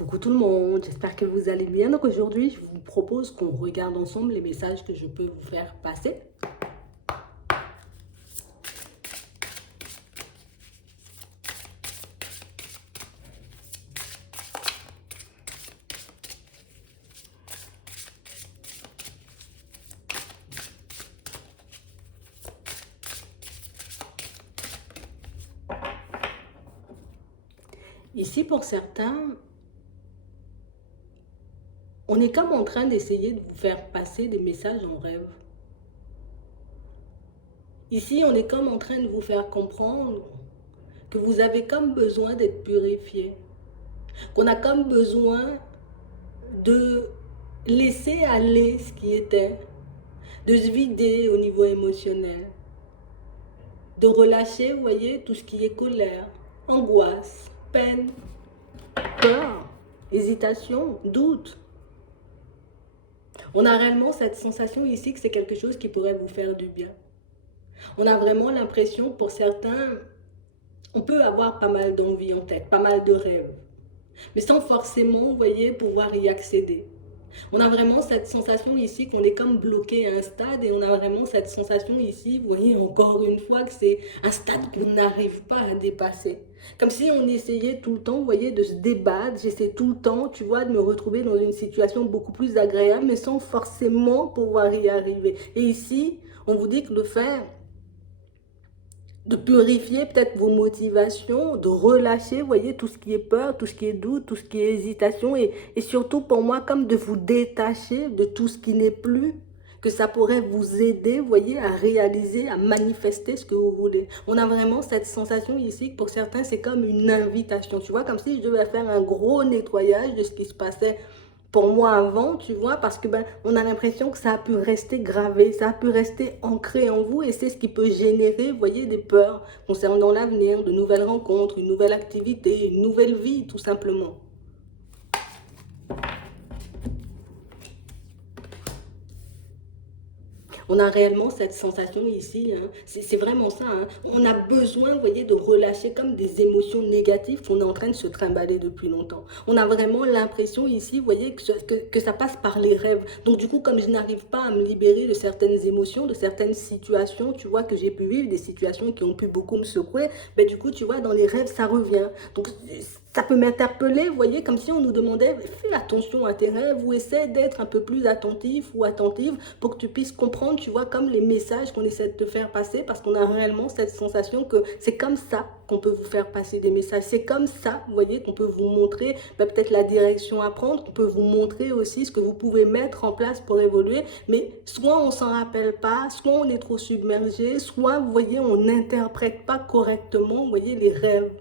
Coucou tout le monde, j'espère que vous allez bien. Donc aujourd'hui, je vous propose qu'on regarde ensemble les messages que je peux vous faire passer. Ici, pour certains, on est comme en train d'essayer de vous faire passer des messages en rêve. Ici, on est comme en train de vous faire comprendre que vous avez comme besoin d'être purifié, qu'on a comme besoin de laisser aller ce qui était, de se vider au niveau émotionnel, de relâcher, vous voyez, tout ce qui est colère, angoisse, peine, peur, hésitation, doute. On a réellement cette sensation ici que c'est quelque chose qui pourrait vous faire du bien. On a vraiment l'impression, pour certains, on peut avoir pas mal d'envie en tête, pas mal de rêves, mais sans forcément, vous voyez, pouvoir y accéder. On a vraiment cette sensation ici qu'on est comme bloqué à un stade et on a vraiment cette sensation ici, vous voyez, encore une fois, que c'est un stade qu'on n'arrive pas à dépasser. Comme si on essayait tout le temps, vous voyez, de se débattre. J'essaie tout le temps, tu vois, de me retrouver dans une situation beaucoup plus agréable, mais sans forcément pouvoir y arriver. Et ici, on vous dit que le faire, de purifier peut-être vos motivations, de relâcher, vous voyez, tout ce qui est peur, tout ce qui est doute, tout ce qui est hésitation et surtout pour moi, comme de vous détacher de tout ce qui n'est plus, que ça pourrait vous aider, vous voyez, à réaliser, à manifester ce que vous voulez. On a vraiment cette sensation ici que pour certains, c'est comme une invitation, tu vois, comme si je devais faire un gros nettoyage de ce qui se passait pour moi avant, tu vois, parce que on a l'impression que ça a pu rester gravé, ça a pu rester ancré en vous et c'est ce qui peut générer, vous voyez, des peurs concernant l'avenir, de nouvelles rencontres, une nouvelle activité, une nouvelle vie, tout simplement. On a réellement cette sensation ici, hein. C'est vraiment ça. Hein. On a besoin, vous voyez, de relâcher comme des émotions négatives qu'on est en train de se trimballer depuis longtemps. On a vraiment l'impression ici, vous voyez, que ça passe par les rêves. Donc du coup, comme je n'arrive pas à me libérer de certaines émotions, de certaines situations, tu vois, que j'ai pu vivre, des situations qui ont pu beaucoup me secouer, ben du coup, tu vois, dans les rêves, ça revient. Donc ça peut m'interpeller, vous voyez, comme si on nous demandait, fais attention à tes rêves ou essaie d'être un peu plus attentif ou attentive pour que tu puisses comprendre, tu vois, comme les messages qu'on essaie de te faire passer parce qu'on a réellement cette sensation que c'est comme ça qu'on peut vous faire passer des messages. C'est comme ça, vous voyez, qu'on peut vous montrer peut-être la direction à prendre, qu'on peut vous montrer aussi ce que vous pouvez mettre en place pour évoluer, mais soit on s'en rappelle pas, soit on est trop submergé, soit, vous voyez, on n'interprète pas correctement, vous voyez, les rêves.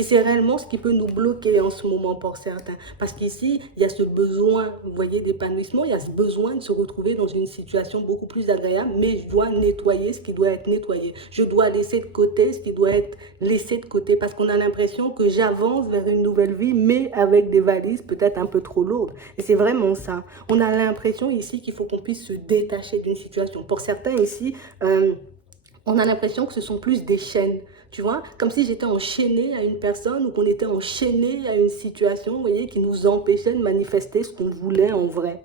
Et c'est réellement ce qui peut nous bloquer en ce moment pour certains. Parce qu'ici, il y a ce besoin, vous voyez, d'épanouissement, il y a ce besoin de se retrouver dans une situation beaucoup plus agréable, mais je dois nettoyer ce qui doit être nettoyé. Je dois laisser de côté ce qui doit être laissé de côté parce qu'on a l'impression que j'avance vers une nouvelle vie, mais avec des valises peut-être un peu trop lourdes. Et c'est vraiment ça. On a l'impression ici qu'il faut qu'on puisse se détacher d'une situation. Pour certains ici, on a l'impression que ce sont plus des chaînes, tu vois, comme si j'étais enchaînée à une personne ou qu'on était enchaîné à une situation, vous voyez, qui nous empêchait de manifester ce qu'on voulait en vrai.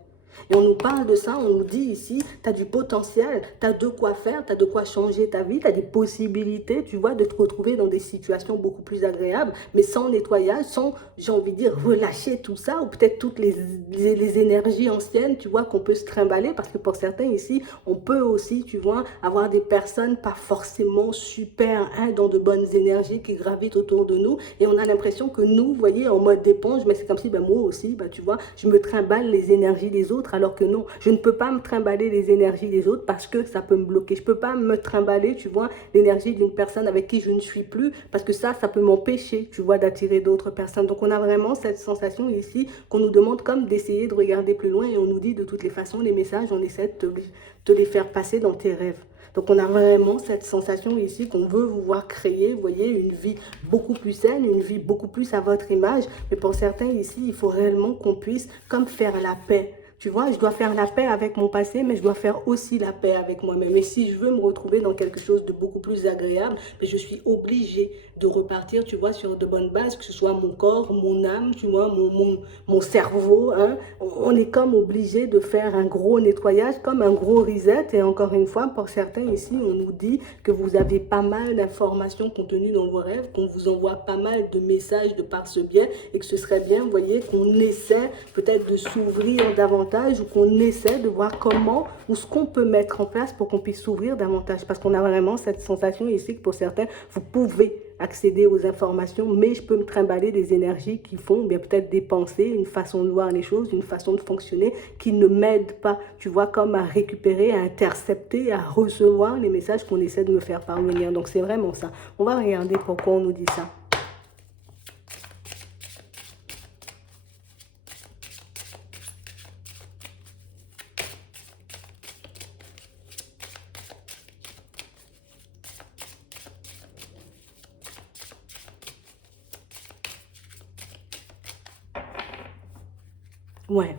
Et on nous parle de ça, on nous dit ici, tu as du potentiel, tu as de quoi faire, tu as de quoi changer ta vie, tu as des possibilités, tu vois, de te retrouver dans des situations beaucoup plus agréables, mais sans nettoyage, sans, j'ai envie de dire, relâcher tout ça, ou peut-être toutes les énergies anciennes, tu vois, qu'on peut se trimballer, parce que pour certains ici, on peut aussi, tu vois, avoir des personnes pas forcément super, hein, dans de bonnes énergies qui gravitent autour de nous, et on a l'impression que nous, vous voyez, en mode éponge, mais c'est comme si, moi aussi, tu vois, je me trimballe les énergies des autres, alors que non, je ne peux pas me trimballer les énergies des autres parce que ça peut me bloquer. Je ne peux pas me trimballer, tu vois, l'énergie d'une personne avec qui je ne suis plus parce que ça peut m'empêcher, tu vois, d'attirer d'autres personnes. Donc on a vraiment cette sensation ici qu'on nous demande comme d'essayer de regarder plus loin et on nous dit de toutes les façons, les messages, on essaie de te les faire passer dans tes rêves. Donc on a vraiment cette sensation ici qu'on veut vous voir créer, vous voyez, une vie beaucoup plus saine, une vie beaucoup plus à votre image. Mais pour certains ici, il faut réellement qu'on puisse comme faire la paix. Tu vois, je dois faire la paix avec mon passé, mais je dois faire aussi la paix avec moi-même. Et si je veux me retrouver dans quelque chose de beaucoup plus agréable, mais je suis obligée de repartir, tu vois, sur de bonnes bases, que ce soit mon corps, mon âme, tu vois, mon cerveau. Hein. On est comme obligé de faire un gros nettoyage, comme un gros reset. Et encore une fois, pour certains ici, on nous dit que vous avez pas mal d'informations contenues dans vos rêves, qu'on vous envoie pas mal de messages de par ce biais, et que ce serait bien, vous voyez, qu'on essaie peut-être de s'ouvrir davantage ou qu'on essaie de voir comment ou ce qu'on peut mettre en place pour qu'on puisse s'ouvrir davantage. Parce qu'on a vraiment cette sensation ici que pour certains, vous pouvez accéder aux informations, mais je peux me trimballer des énergies qui font bien peut-être des pensées, une façon de voir les choses, une façon de fonctionner qui ne m'aide pas, tu vois, comme à récupérer, à intercepter, à recevoir les messages qu'on essaie de me faire parvenir. Donc c'est vraiment ça. On va regarder pourquoi on nous dit ça. Ouais.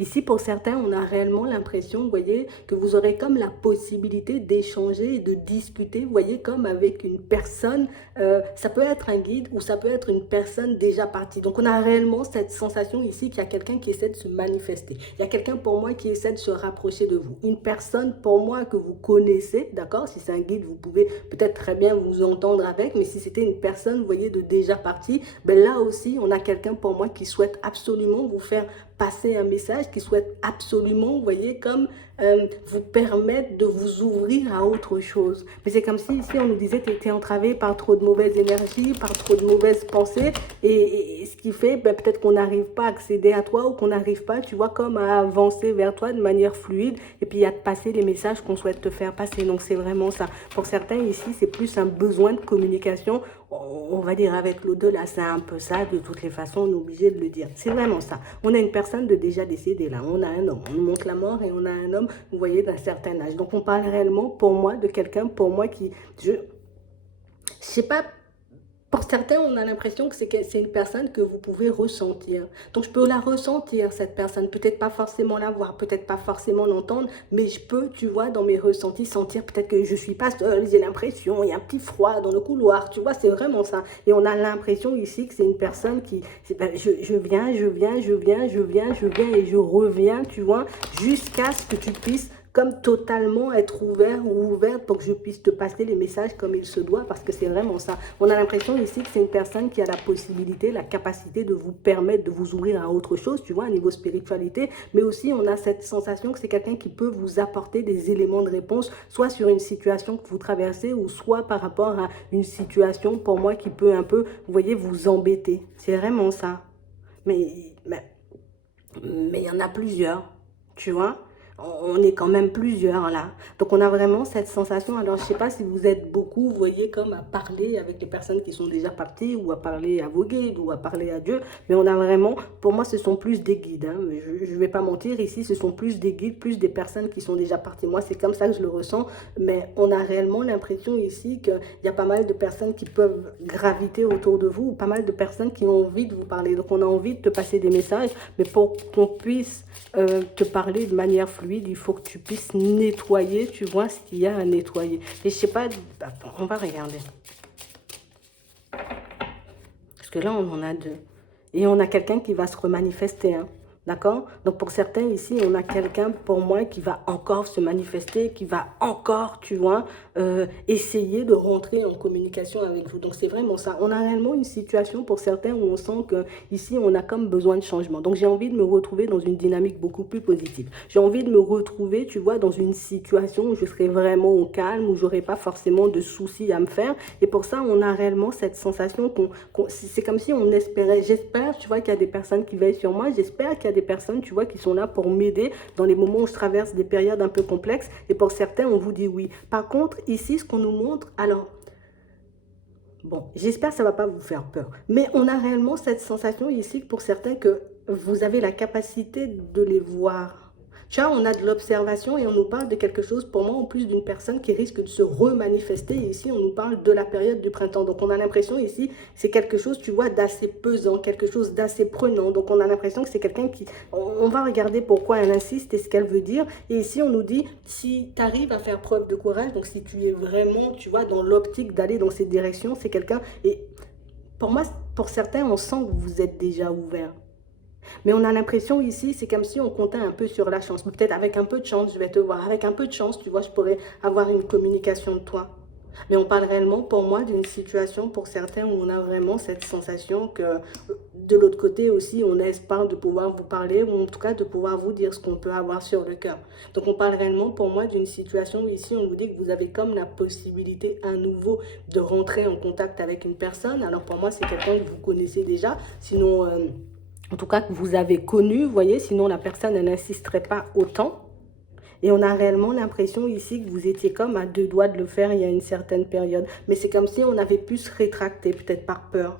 Ici, pour certains, on a réellement l'impression, vous voyez, que vous aurez comme la possibilité d'échanger et de discuter, vous voyez, comme avec une personne. Ça peut être un guide ou ça peut être une personne déjà partie. Donc, on a réellement cette sensation ici qu'il y a quelqu'un qui essaie de se manifester. Il y a quelqu'un pour moi qui essaie de se rapprocher de vous. Une personne pour moi que vous connaissez, d'accord? Si c'est un guide, vous pouvez peut-être très bien vous entendre avec, mais si c'était une personne, vous voyez, de déjà partie, ben là aussi, on a quelqu'un pour moi qui souhaite absolument vous faire passer un message, qui souhaite absolument, vous voyez, comme vous permettre de vous ouvrir à autre chose. Mais c'est comme si ici on nous disait que tu étais entravé par trop de mauvaises énergies, par trop de mauvaises pensées, et ce qui fait ben, peut-être qu'on n'arrive pas à accéder à toi ou qu'on n'arrive pas, tu vois, comme à avancer vers toi de manière fluide, et puis à te passer les messages qu'on souhaite te faire passer. Donc c'est vraiment ça. Pour certains ici, c'est plus un besoin de communication, on va dire avec l'au-delà, c'est un peu ça, de toutes les façons, on est obligé de le dire. C'est vraiment ça. On a une personne de déjà décédée là, on a un homme, on nous montre la mort et on a un homme, vous voyez, d'un certain âge. Donc on parle réellement, pour moi, de quelqu'un, pour moi, qui, je sais pas, pour certains, on a l'impression que c'est une personne que vous pouvez ressentir. Donc, je peux la ressentir, cette personne. Peut-être pas forcément la voir, peut-être pas forcément l'entendre, mais je peux, tu vois, dans mes ressentis, sentir peut-être que je suis pas seule, j'ai l'impression, il y a un petit froid dans le couloir, tu vois, c'est vraiment ça. Et on a l'impression ici que c'est une personne qui, ben, je viens, et je reviens, tu vois, jusqu'à ce que tu puisses comme totalement être ouvert ou ouverte pour que je puisse te passer les messages comme il se doit, parce que c'est vraiment ça. On a l'impression ici que c'est une personne qui a la possibilité, la capacité de vous permettre de vous ouvrir à autre chose, tu vois, à niveau spiritualité, mais aussi on a cette sensation que c'est quelqu'un qui peut vous apporter des éléments de réponse, soit sur une situation que vous traversez, ou soit par rapport à une situation, pour moi, qui peut un peu, vous voyez, vous embêter. C'est vraiment ça. Mais, mais, mais il y en a plusieurs, tu vois. On est quand même plusieurs là. Donc on a vraiment cette sensation. Alors je ne sais pas si vous êtes beaucoup, vous voyez, comme à parler avec les personnes qui sont déjà parties, ou à parler à vos guides, ou à parler à Dieu. Mais on a vraiment, pour moi ce sont plus des guides. Hein. Je ne vais pas mentir, ici ce sont plus des guides, plus des personnes qui sont déjà parties. Moi c'est comme ça que je le ressens. Mais on a réellement l'impression ici qu'il y a pas mal de personnes qui peuvent graviter autour de vous, ou pas mal de personnes qui ont envie de vous parler. Donc on a envie de te passer des messages, mais pour qu'on puisse te parler de manière fluide, il faut que tu puisses nettoyer, tu vois, ce qu'il y a à nettoyer. Et je sais pas, attends, on va regarder. Parce que là, on en a deux. Et on a quelqu'un qui va se remanifester, hein. D'accord? Donc pour certains ici, on a quelqu'un pour moi qui va encore se manifester, qui va encore, tu vois, essayer de rentrer en communication avec vous. Donc c'est vraiment ça. On a réellement une situation pour certains où on sent que ici on a comme besoin de changement. Donc j'ai envie de me retrouver dans une dynamique beaucoup plus positive. J'ai envie de me retrouver, tu vois, dans une situation où je serai vraiment au calme, où j'aurai pas forcément de soucis à me faire. Et pour ça, on a réellement cette sensation c'est comme si on espérait. J'espère, tu vois, qu'il y a des personnes qui veillent sur moi. J'espère qu'il y a des personnes, tu vois, qui sont là pour m'aider dans les moments où je traverse des périodes un peu complexes. Et pour certains, on vous dit oui. Par contre, ici, ce qu'on nous montre, alors, bon, j'espère que ça ne va pas vous faire peur. Mais on a réellement cette sensation ici, pour certains, que vous avez la capacité de les voir. Tu vois, on a de l'observation et on nous parle de quelque chose, pour moi, en plus d'une personne qui risque de se remanifester. Et ici, on nous parle de la période du printemps. Donc, on a l'impression ici, c'est quelque chose, tu vois, d'assez pesant, quelque chose d'assez prenant. Donc, on a l'impression que c'est quelqu'un qui... On va regarder pourquoi elle insiste et ce qu'elle veut dire. Et ici, on nous dit, si tu arrives à faire preuve de courage, donc si tu es vraiment, tu vois, dans l'optique d'aller dans cette direction, c'est quelqu'un... Et pour moi, pour certains, on sent que vous êtes déjà ouvert. Mais on a l'impression ici, c'est comme si on comptait un peu sur la chance. Peut-être avec un peu de chance, je vais te voir. Avec un peu de chance, tu vois, je pourrais avoir une communication de toi. Mais on parle réellement, pour moi, d'une situation, pour certains, où on a vraiment cette sensation que de l'autre côté aussi, on a espoir de pouvoir vous parler, ou en tout cas de pouvoir vous dire ce qu'on peut avoir sur le cœur. Donc on parle réellement, pour moi, d'une situation où ici, on vous dit que vous avez comme la possibilité à nouveau de rentrer en contact avec une personne. Alors pour moi, c'est quelqu'un que vous connaissez déjà. Sinon... en tout cas que vous avez connu, vous voyez, sinon la personne elle n'insisterait pas autant. Et on a réellement l'impression ici que vous étiez comme à deux doigts de le faire il y a une certaine période. Mais c'est comme si on avait pu se rétracter, peut-être par peur.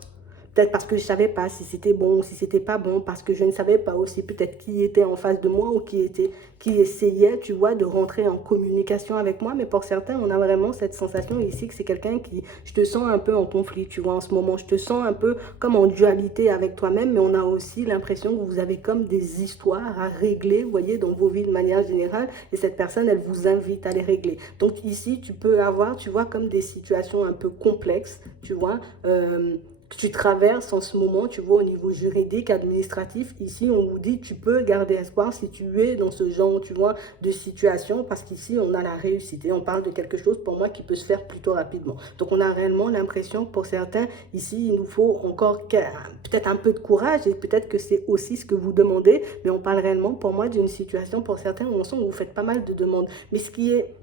Peut-être parce que je ne savais pas si c'était bon ou si c'était pas bon, parce que je ne savais pas aussi peut-être qui était en face de moi ou qui essayait, tu vois, de rentrer en communication avec moi. Mais pour certains, on a vraiment cette sensation ici que c'est quelqu'un qui, je te sens un peu en conflit, tu vois, en ce moment. Je te sens un peu comme en dualité avec toi-même, mais on a aussi l'impression que vous avez comme des histoires à régler, vous voyez, dans vos vies de manière générale. Et cette personne, elle vous invite à les régler. Donc ici, tu peux avoir, tu vois, comme des situations un peu complexes, tu vois, que tu traverses en ce moment, tu vois, au niveau juridique, administratif. Ici, on vous dit, tu peux garder espoir si tu es dans ce genre, tu vois, de situation, parce qu'ici, on a la réussite. Et on parle de quelque chose, pour moi, qui peut se faire plutôt rapidement. Donc, on a réellement l'impression que pour certains, ici, il nous faut encore peut-être un peu de courage, et peut-être que c'est aussi ce que vous demandez, mais on parle réellement, pour moi, d'une situation, pour certains, où on sent que vous faites pas mal de demandes. Mais ce qui est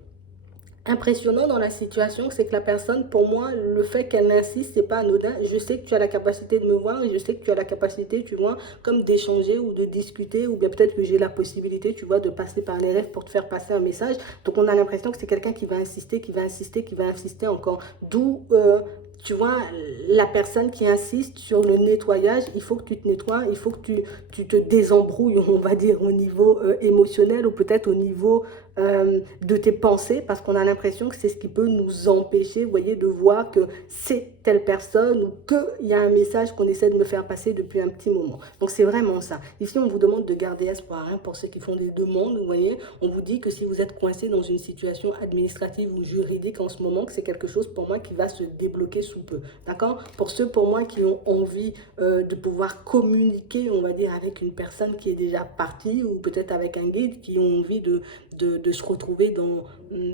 impressionnant dans la situation, c'est que la personne, pour moi, le fait qu'elle insiste, c'est pas anodin. Je sais que tu as la capacité de me voir et je sais que tu as la capacité, tu vois, comme d'échanger ou de discuter, ou bien peut-être que j'ai la possibilité, tu vois, de passer par les rêves pour te faire passer un message. Donc on a l'impression que c'est quelqu'un qui va insister, qui va insister, qui va insister encore. D'où tu vois, la personne qui insiste sur le nettoyage, il faut que tu te nettoies, il faut que tu te désembrouilles, on va dire, au niveau émotionnel ou peut-être au niveau de tes pensées, parce qu'on a l'impression que c'est ce qui peut nous empêcher, vous voyez, de voir que c'est telle personne ou qu'il y a un message qu'on essaie de me faire passer depuis un petit moment. Donc c'est vraiment ça. Ici, on vous demande de garder espoir, hein, pour ceux qui font des demandes, vous voyez, on vous dit que si vous êtes coincé dans une situation administrative ou juridique en ce moment, que c'est quelque chose pour moi qui va se débloquer sous peu, d'accord? Pour ceux pour moi qui ont envie de pouvoir communiquer, on va dire, avec une personne qui est déjà partie ou peut-être avec un guide, qui ont envie de se retrouver dans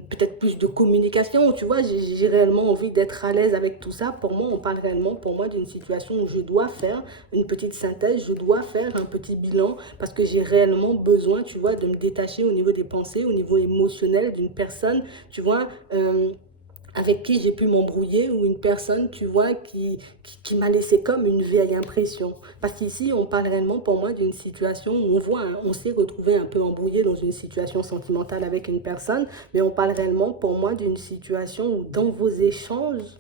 peut-être plus de communication, tu vois, j'ai réellement envie d'être à l'aise avec tout ça. Pour moi, on parle réellement pour moi d'une situation où je dois faire une petite synthèse, je dois faire un petit bilan parce que j'ai réellement besoin, tu vois, de me détacher au niveau des pensées, au niveau émotionnel d'une personne, tu vois, avec qui j'ai pu m'embrouiller ou une personne, tu vois, qui m'a laissé comme une vieille impression. Parce qu'ici, on parle réellement pour moi d'une situation où on voit, hein, on s'est retrouvé un peu embrouillé dans une situation sentimentale avec une personne, mais on parle réellement pour moi d'une situation où dans vos échanges,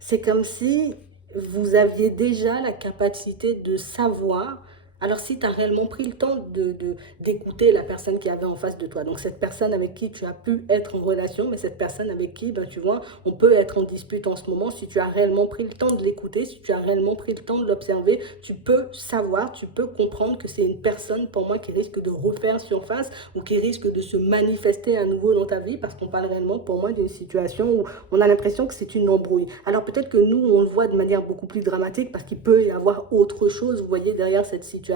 c'est comme si vous aviez déjà la capacité de savoir. Alors, si tu as réellement pris le temps d'écouter la personne qui avait en face de toi, donc cette personne avec qui tu as pu être en relation, mais cette personne avec qui, ben, tu vois, on peut être en dispute en ce moment, si tu as réellement pris le temps de l'écouter, si tu as réellement pris le temps de l'observer, tu peux savoir, tu peux comprendre que c'est une personne, pour moi, qui risque de refaire surface ou qui risque de se manifester à nouveau dans ta vie, parce qu'on parle réellement, pour moi, d'une situation où on a l'impression que c'est une embrouille. Alors, peut-être que nous, on le voit de manière beaucoup plus dramatique, parce qu'il peut y avoir autre chose, vous voyez, derrière cette situation.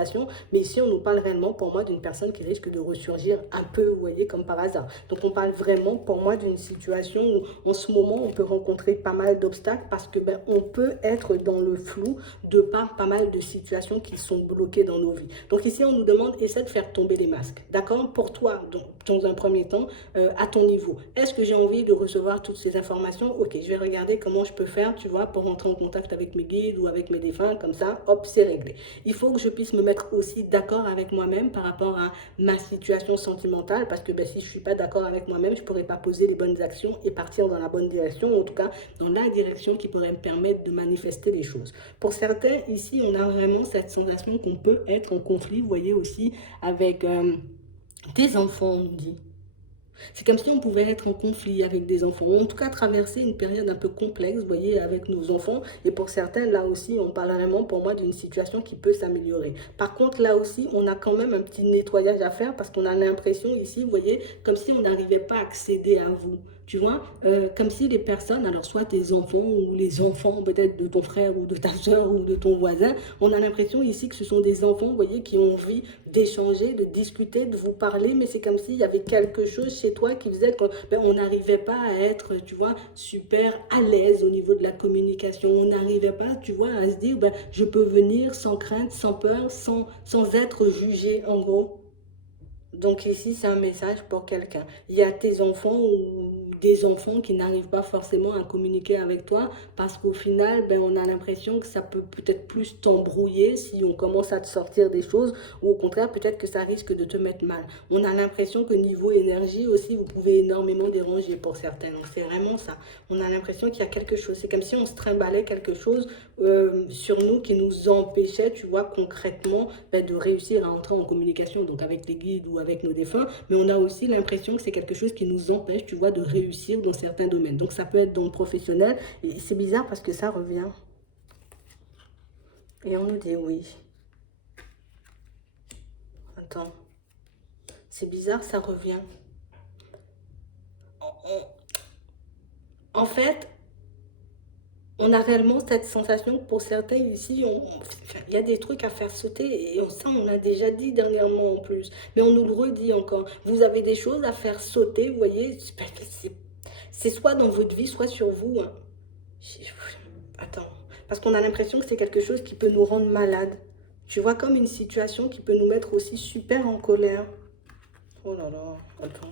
Mais ici, on nous parle réellement, pour moi, d'une personne qui risque de ressurgir un peu, vous voyez, comme par hasard. Donc, on parle vraiment, pour moi, d'une situation où, en ce moment, on peut rencontrer pas mal d'obstacles parce que, ben, on peut être dans le flou de par pas mal de situations qui sont bloquées dans nos vies. Donc, ici, on nous demande, essaie de faire tomber les masques. D'accord? Pour toi, donc, dans un premier temps, à ton niveau. Est-ce que j'ai envie de recevoir toutes ces informations? Ok, je vais regarder comment je peux faire, tu vois, pour rentrer en contact avec mes guides ou avec mes défunts, comme ça, hop, c'est réglé. Il faut que je puisse me mettre aussi d'accord avec moi-même par rapport à ma situation sentimentale, parce que ben, si je ne suis pas d'accord avec moi-même, je ne pourrais pas poser les bonnes actions et partir dans la bonne direction, en tout cas dans la direction qui pourrait me permettre de manifester les choses. Pour certains, ici, on a vraiment cette sensation qu'on peut être en conflit, vous voyez aussi, avec des enfants, on nous dit. C'est comme si on pouvait être en conflit avec des enfants, ou en tout cas traverser une période un peu complexe, vous voyez, avec nos enfants. Et pour certains, là aussi, on parle vraiment pour moi d'une situation qui peut s'améliorer. Par contre, là aussi, on a quand même un petit nettoyage à faire parce qu'on a l'impression ici, vous voyez, comme si on n'arrivait pas à accéder à vous. Tu vois, comme si les personnes, alors soit tes enfants ou les enfants peut-être de ton frère ou de ta soeur ou de ton voisin, on a l'impression ici que ce sont des enfants, vous voyez, qui ont envie d'échanger, de discuter, de vous parler, mais c'est comme s'il y avait quelque chose chez toi qui faisait qu'on n'arrivait pas à être, tu vois, super à l'aise au niveau de la communication. On n'arrivait pas, tu vois, à se dire, ben, je peux venir sans crainte, sans peur, sans être jugé, en gros. Donc ici, c'est un message pour quelqu'un. Il y a tes enfants ou des enfants qui n'arrivent pas forcément à communiquer avec toi parce qu'au final, ben, on a l'impression que ça peut peut-être plus t'embrouiller si on commence à te sortir des choses ou au contraire, peut-être que ça risque de te mettre mal. On a l'impression que niveau énergie aussi, vous pouvez énormément déranger pour certains. Donc c'est vraiment ça. On a l'impression qu'il y a quelque chose. C'est comme si on se trimballait quelque chose sur nous qui nous empêchait, tu vois, concrètement, ben, de réussir à entrer en communication, donc avec les guides ou avec nos défunts, mais on a aussi l'impression que c'est quelque chose qui nous empêche, tu vois, de réussir dans certains domaines. Donc ça peut être dans le professionnel, et c'est bizarre parce que ça revient. Et on nous dit oui. Attends, c'est bizarre, ça revient. En fait, on a réellement cette sensation que pour certains ici, il y a des trucs à faire sauter et ça on l'a déjà dit dernièrement en plus, mais on nous le redit encore. Vous avez des choses à faire sauter, vous voyez, c'est soit dans votre vie, soit sur vous, hein. Attends, parce qu'on a l'impression que c'est quelque chose qui peut nous rendre malades. Tu vois, comme une situation qui peut nous mettre aussi super en colère. Oh là là, attends.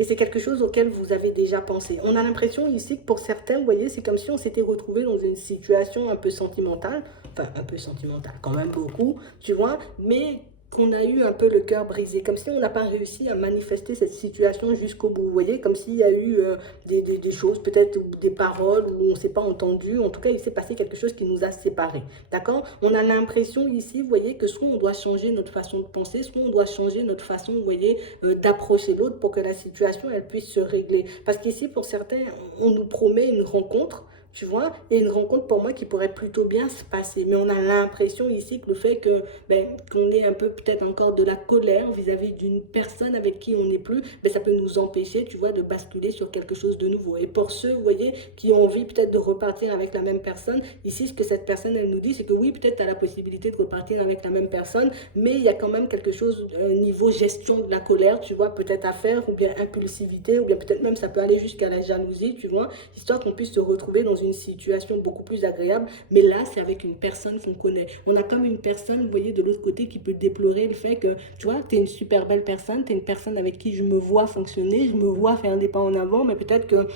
Et c'est quelque chose auquel vous avez déjà pensé. On a l'impression ici que pour certains, vous voyez, c'est comme si on s'était retrouvé dans une situation un peu sentimentale, enfin un peu sentimentale, quand même beaucoup, tu vois, mais qu'on a eu un peu le cœur brisé, comme si on n'a pas réussi à manifester cette situation jusqu'au bout, vous voyez, comme s'il y a eu des choses, peut-être des paroles où on ne s'est pas entendu, en tout cas il s'est passé quelque chose qui nous a séparés, d'accord? On a l'impression ici, vous voyez, que soit on doit changer notre façon de penser, soit on doit changer notre façon, vous voyez, d'approcher l'autre pour que la situation, elle puisse se régler. Parce qu'ici, pour certains, on nous promet une rencontre, tu vois, et une rencontre pour moi qui pourrait plutôt bien se passer. Mais on a l'impression ici que le fait que ben, qu'on ait un peu peut-être encore de la colère vis-à-vis d'une personne avec qui on n'est plus, ben, ça peut nous empêcher, tu vois, de basculer sur quelque chose de nouveau. Et pour ceux, vous voyez, qui ont envie peut-être de repartir avec la même personne, ici, ce que cette personne, elle nous dit, c'est que oui, peut-être tu as la possibilité de repartir avec la même personne, mais il y a quand même quelque chose niveau gestion de la colère, tu vois, peut-être à faire, ou bien impulsivité, ou bien peut-être même ça peut aller jusqu'à la jalousie, tu vois, histoire qu'on puisse se retrouver dans une situation beaucoup plus agréable, mais là, c'est avec une personne qu'on connaît. On a comme une personne, vous voyez, de l'autre côté qui peut déplorer le fait que, tu vois, tu es une super belle personne, tu es une personne avec qui je me vois fonctionner, je me vois faire des pas en avant, mais peut-être que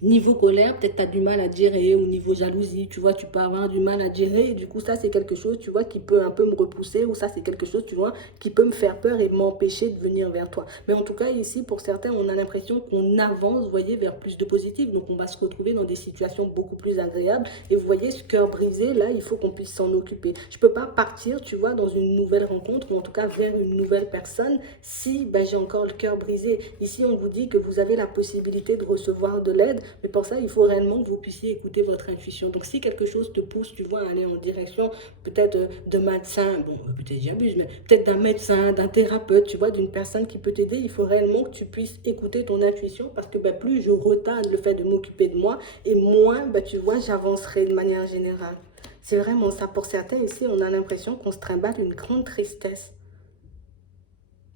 niveau colère, peut-être tu as du mal à gérer, au niveau jalousie, tu vois, tu peux avoir du mal à gérer, et du coup, ça, c'est quelque chose, tu vois, qui peut un peu me repousser, ou ça, c'est quelque chose, tu vois, qui peut me faire peur et m'empêcher de venir vers toi. Mais en tout cas, ici, pour certains, on a l'impression qu'on avance, vous voyez, vers plus de positif, donc on va se retrouver dans des situations beaucoup plus agréables, et vous voyez, ce cœur brisé, là, il faut qu'on puisse s'en occuper. Je peux pas partir, tu vois, dans une nouvelle rencontre, ou en tout cas vers une nouvelle personne, si ben, j'ai encore le cœur brisé. Ici, on vous dit que vous avez la possibilité de recevoir de l'aide, mais pour ça, il faut réellement que vous puissiez écouter votre intuition. Donc, si quelque chose te pousse, tu vois, à aller en direction peut-être de médecin, bon, peut-être j'abuse, mais peut-être d'un médecin, d'un thérapeute, tu vois, d'une personne qui peut t'aider, il faut réellement que tu puisses écouter ton intuition parce que ben, plus je retarde le fait de m'occuper de moi et moins, ben, tu vois, j'avancerai de manière générale. C'est vraiment ça. Pour certains ici, on a l'impression qu'on se trimballe une grande tristesse.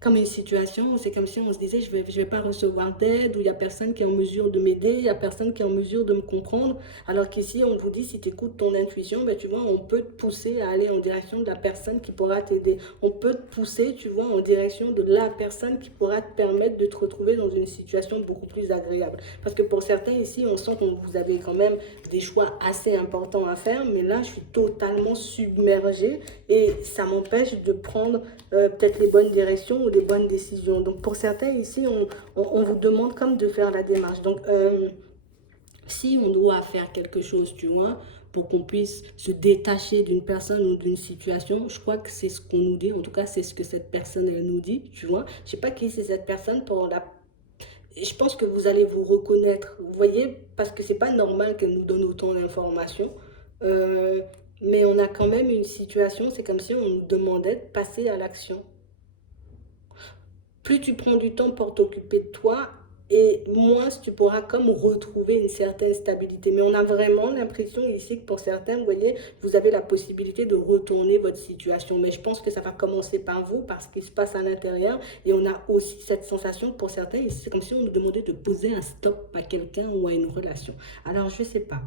Comme une situation où c'est comme si on se disait je vais pas recevoir d'aide, où il n'y a personne qui est en mesure de m'aider, il n'y a personne qui est en mesure de me comprendre. Alors qu'ici, on vous dit, si tu écoutes ton intuition, ben, tu vois, on peut te pousser à aller en direction de la personne qui pourra t'aider. On peut te pousser, tu vois, en direction de la personne qui pourra te permettre de te retrouver dans une situation beaucoup plus agréable. Parce que pour certains ici, on sent que vous avez quand même des choix assez importants à faire, mais là, je suis totalement submergée et ça m'empêche de prendre peut-être les bonnes directions ou les bonnes décisions. Donc pour certains ici, on vous demande comme de faire la démarche. Donc si on doit faire quelque chose, tu vois, pour qu'on puisse se détacher d'une personne ou d'une situation. Je crois que c'est ce qu'on nous dit, en tout cas c'est ce que cette personne elle nous dit, tu vois. Je sais pas qui c'est cette personne pour la... Et je pense que vous allez vous reconnaître, vous voyez, parce que c'est pas normal qu'elle nous donne autant d'informations. Euh, mais on a quand même une situation, c'est comme si on nous demandait de passer à l'action. Plus tu prends du temps pour t'occuper de toi, et moins tu pourras comme retrouver une certaine stabilité. Mais on a vraiment l'impression ici que pour certains, vous voyez, vous avez la possibilité de retourner votre situation. Mais je pense que ça va commencer par vous, par ce qui se passe à l'intérieur. Et on a aussi cette sensation pour certains, c'est comme si on nous demandait de poser un stop à quelqu'un ou à une relation. Alors, je ne sais pas.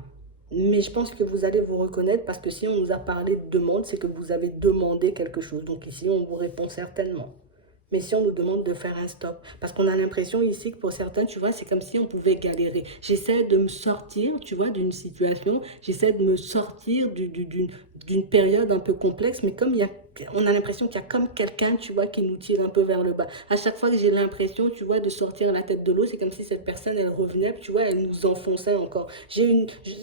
Mais je pense que vous allez vous reconnaître parce que si on nous a parlé de demande, c'est que vous avez demandé quelque chose. Donc ici, on vous répond certainement. Mais si on nous demande de faire un stop, parce qu'on a l'impression ici que pour certains, tu vois, c'est comme si on pouvait galérer. J'essaie de me sortir, tu vois, d'une situation, j'essaie de me sortir d'une période un peu complexe, mais comme on a l'impression qu'il y a comme quelqu'un, tu vois, qui nous tire un peu vers le bas. À chaque fois que j'ai l'impression, tu vois, de sortir la tête de l'eau, c'est comme si cette personne, elle revenait, tu vois, elle nous enfonçait encore.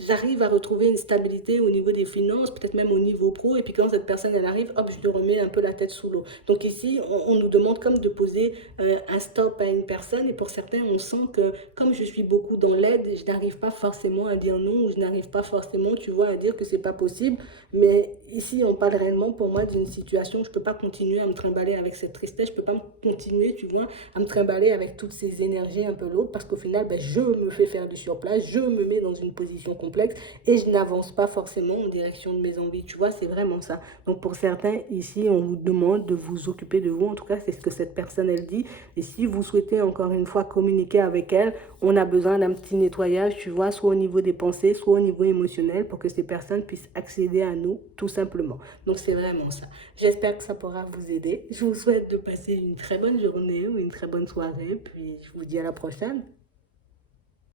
J'arrive à retrouver une stabilité au niveau des finances, peut-être même au niveau pro, et puis quand cette personne, elle arrive, hop, je te remets un peu la tête sous l'eau. Donc ici, on nous demande comme de poser un stop à une personne, et pour certains, on sent que comme je suis beaucoup dans l'aide, je n'arrive pas forcément à dire non, ou je n'arrive pas forcément, tu vois, à dire que c'est pas possible. Mais ici, on parle réellement pour moi d'une situation, je peux pas continuer à me trimballer avec cette tristesse, je peux pas continuer, tu vois, à me trimballer avec toutes ces énergies un peu lourdes, parce qu'au final, ben, je me fais faire du surplace, je me mets dans une position complexe, et je n'avance pas forcément en direction de mes envies, tu vois, c'est vraiment ça. Donc pour certains, ici, on vous demande de vous occuper de vous, en tout cas, c'est ce que cette personne, elle dit, et si vous souhaitez encore une fois communiquer avec elle, on a besoin d'un petit nettoyage, tu vois, soit au niveau des pensées, soit au niveau émotionnel, pour que ces personnes puissent accéder à nous, tout simplement. Donc c'est vraiment ça. J'espère que ça pourra vous aider. Je vous souhaite de passer une très bonne journée ou une très bonne soirée, puis je vous dis à la prochaine.